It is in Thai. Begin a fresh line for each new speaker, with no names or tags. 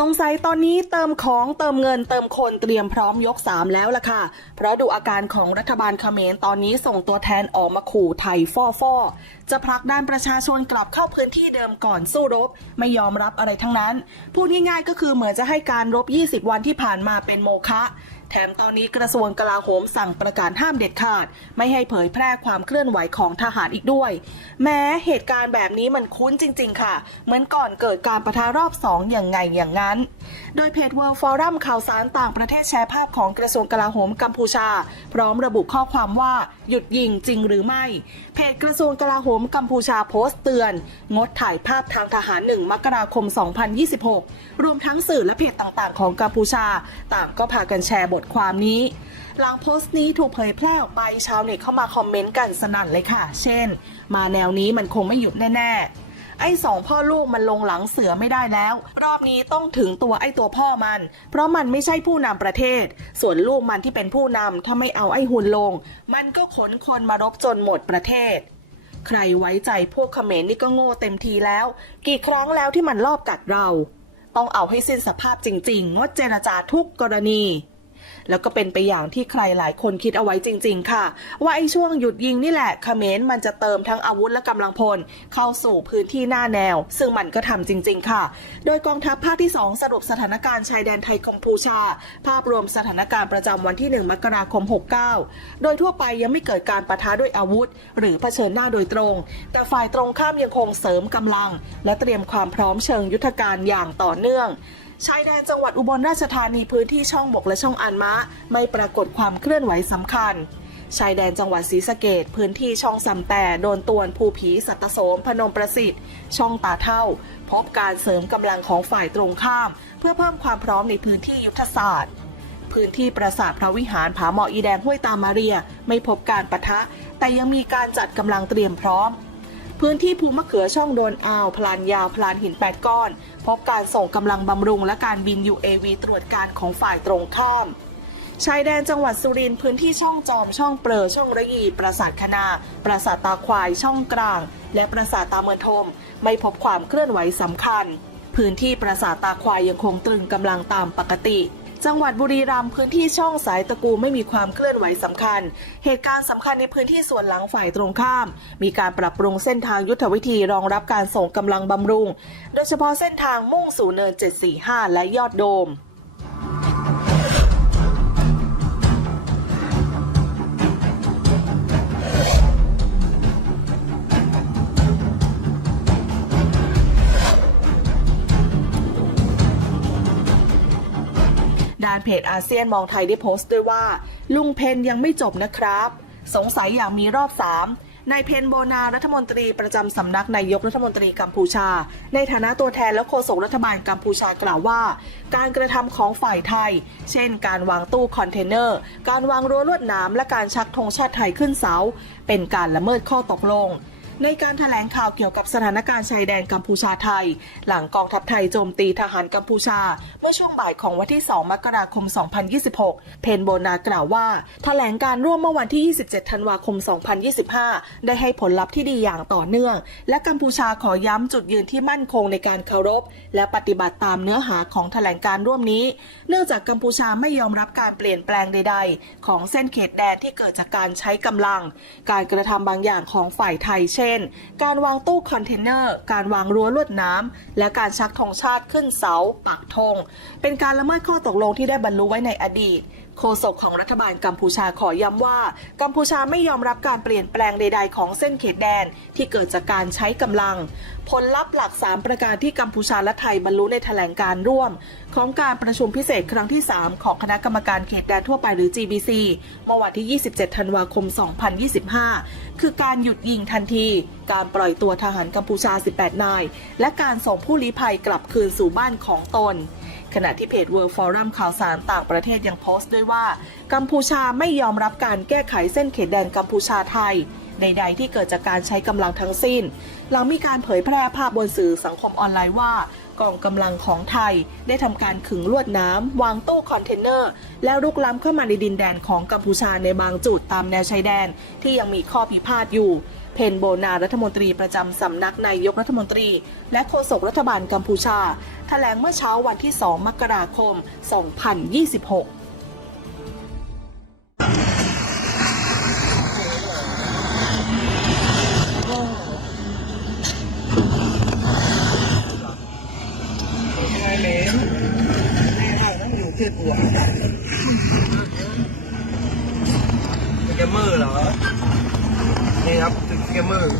สงสัยตอนนี้เติมของเติมเงินเติมคนเตรียมพร้อมยก 3 แล้วล่ะค่ะ เพราะดูอาการของรัฐบาลเขมรตอนนี้ส่งตัวแทนออกมาขู่ไทยฟ่อฟ่อจะผลักดันประชาชนกลับเข้าพื้นที่เดิมก่อนสู้รบ ไม่ยอมรับอะไรทั้งนั้น พูดง่ายๆก็คือเหมือนจะให้การรบ 20 วันที่ผ่านมาเป็นโมฆะ แถมตอนนี้กระทรวงกลาโหมสั่งประกาศห้ามเด็ดขาด ไม่ให้เผยแพร่ความเคลื่อนไหวของทหารอีกด้วย แม้เหตุการณ์แบบนี้มันคุ้นจริง ๆ ค่ะ เหมือนก่อนเกิดการประทะรอบสองอย่างไงอย่างนั้น โดยเพจ World Forum ข่าวสารต่างประเทศแชร์ภาพของกระทรวงกลาโหมกัมพูชา พร้อมระบุข้อความว่าหยุดยิงจริงหรือไม่ เพจกระทรวงกลาโหมกัมพูชาโพสต์เตือน งดถ่ายภาพทางทหาร1มกราคม 2026 รวมทั้งสื่อและเพจต่างๆ ของกัมพูชา ต่างก็พากันแชร์บทความนี้ หลังโพสต์นี้ถูกเผยแพร่ออกไปชาวเน็ตเข้ามาคอมเมนต์กันสนั่นเลยค่ะ เช่น มาแนวนี้มันคงไม่หยุดแน่ๆไอ้สองพ่อลูกมันลงหลังเสือไม่ได้แล้ว รอบนี้ต้องถึงตัวไอ้ตัวพ่อมัน เพราะมันไม่ใช่ผู้นำประเทศ ส่วนลูกมันที่เป็นผู้นำถ้าไม่เอาไอ้หุ่นลง มันก็ขนคนมารบจนหมดประเทศ ใครไว้ใจพวกเขมรนี่ก็โง่เต็มทีแล้ว กี่ครั้งแล้วที่มันลอบกัดเรา ต้องเอาให้สิ้นสภาพจริง ๆ งดเจรจาทุกกรณี แล้วก็เป็นไปอย่างที่ใครหลายคนคิดเอาไว้จริง ๆ ค่ะ ว่าไอ้ช่วงหยุดยิงนี่แหละเขมรมันจะเติมทั้งอาวุธและกำลังพล เข้าสู่พื้นที่หน้าแนว ซึ่งมันก็ทำจริง ๆ ค่ะ โดยกองทัพภาคที่ 2 สรุปสถานการณ์ชายแดนไทยกัมพูชา ภาพรวมสถานการณ์ประจำวันที่ 1 มกราคม 69 โดยทั่วไปยังไม่เกิดการปะทะด้วยอาวุธ หรือเผชิญหน้าโดยตรง แต่ฝ่ายตรงข้ามยังคงเสริมกำลัง และเตรียมความพร้อมเชิงยุทธการอย่างต่อเนื่อง ชายแดนจังหวัดอุบลราชธานีพื้นที่ช่องบกและช่องอันมะ ไม่ปรากฏความเคลื่อนไหวสำคัญ ชายแดนจังหวัดศรีสะเกดพื้นที่ช่องซำแต่โดนตวนภูผีสัตตโสม พนมประสิทธิ์ ช่องตาเท่า พบการเสริมกำลังของฝ่ายตรงข้าม เพื่อเพิ่มความพร้อมในพื้นที่ยุทธศาสตร์ พื้นที่ปราสาทพระวิหารผาหมออีแดงห้วยตามาเรีย ไม่พบการปะทะ แต่ยังมีการจัดกำลังเตรียมพร้อม พื้นที่ภูมะเขือช่องโดนอ่าวพลานยาวพลานหิน 8 ก้อน พบการส่งกำลังบำรุงและการบิน UAV ตรวจการของฝ่ายตรงข้ามชายแดนจังหวัดสุรินทร์พื้นที่ช่องจอมช่องเปลอช่องระยีปราสาทคณาปราสาทตาควายช่องกลาง และปราสาทตาเมือนทม ไม่พบความเคลื่อนไหวสำคัญ พื้นที่ปราสาทตาควายยังคงตรึงกำลังตามปกติ จังหวัดบุรีรัมย์พื้นที่ช่องสายตะกูไม่มีความเคลื่อนไหวสำคัญ เหตุการณ์สำคัญในพื้นที่ส่วนหลังฝ่ายตรงข้าม มีการปรับปรุงเส้นทางยุทธวิธีรองรับการส่งกำลังบำรุง โดยเฉพาะเส้นทางมุ่งสู่เนิน 745 และยอดโดม ด้านเพจอาเซียนมองไทยได้โพสต์ด้วยว่า ลุงเพนยังไม่จบนะครับ สงสัยอย่างมีรอบ 3 นายเพนโบนารัฐมนตรีประจำสำนักนายกรัฐมนตรีกัมพูชา ในฐานะตัวแทนและโฆษกรัฐบาลกัมพูชากล่าวว่า การกระทำของฝ่ายไทย เช่น การวางตู้คอนเทนเนอร์ การวางรั้วลวดหนามและการชักธงชาติไทยขึ้นเสา เป็นการละเมิดข้อตกลง ในการถแถลงข่าวเกี่ยวกับสถานการณ์ชายแดนกัมพูชาไทย หลังกองทัพไทยโจมตีทหารกัมพูชา เมื่อช่วงบ่ายของวันที่ 2 มกราคม 2026 เพนโบนากล่าวว่าถแถลงการร่วมเมื่อวันที่ 27 ธันวาคม 2025 ได้ให้ผลลัพธ์ที่ดีอย่างต่อเนื่อง และกัมพูชาขอย้ำจุดยืนที่มั่นคงในการเคารพ และปฏิบัติตามเนื้อหาของแถลงการร่วมนี้ เนื่องจากกัมพูชาไม่ยอมรับการเปลี่ยนแปลงใด ๆ ของเส้นเขตแดนที่เกิดจากการใช้กำลัง การกระทำบางอย่างของฝ่ายไทยเช่นการวางตู้คอนเทนเนอร์ การวางรั้วลวดน้ำ และการชักธงชาติขึ้นเสาปักธง เป็นการละเมิดข้อตกลงที่ได้บรรลุไว้ในอดีต โฆษกของรัฐบาลกัมพูชาขอย้ำว่า กัมพูชาไม่ยอมรับการเปลี่ยนแปลงใด ๆ ของเส้นเขตแดนที่เกิดจากการใช้กำลังผลลัพธ์หลัก 3 ประการที่กัมพูชาและไทยบรรลุในแถลงการร่วม ของการประชุมพิเศษครั้งที่ 3 ของคณะกรรมการเขตแดนทั่วไปหรือ GBC เมื่อวันที่ 27 ธันวาคม 2025 คือการหยุดยิงทันที การปล่อยตัวทหารกัมพูชา 18 นาย และการส่งผู้ลี้ภัยกลับคืนสู่บ้านของตนขณะที่เพจ World Forum ข่าวสารต่างประเทศยังโพสต์ด้วยว่า กัมพูชาไม่ยอมรับการแก้ไขเส้นเขตแดนกัมพูชาไทย ใดๆ ที่เกิดจากการใช้กำลังทั้งสิ้น หลังมีการเผยแพร่ภาพบนสื่อสังคมออนไลน์ว่ากองกำลังของไทยได้ทำการขึงลวดน้ำ วางตู้คอนเทนเนอร์ แล้วลุกล้ำเข้ามาในดินแดนของกัมพูชาในบางจุดตามแนวชายแดน ที่ยังมีข้อพิพาทอยู่ เพนโบนารัฐมนตรีประจำสำนักนายกรัฐมนตรี และโฆษกรัฐบาลกัมพูชา แถลงเมื่อเช้าวันที่ 2 มกราคม 2026
เจ็บหัวสแกมเมอร์เหรอ นี่ครับสแกมเมอร์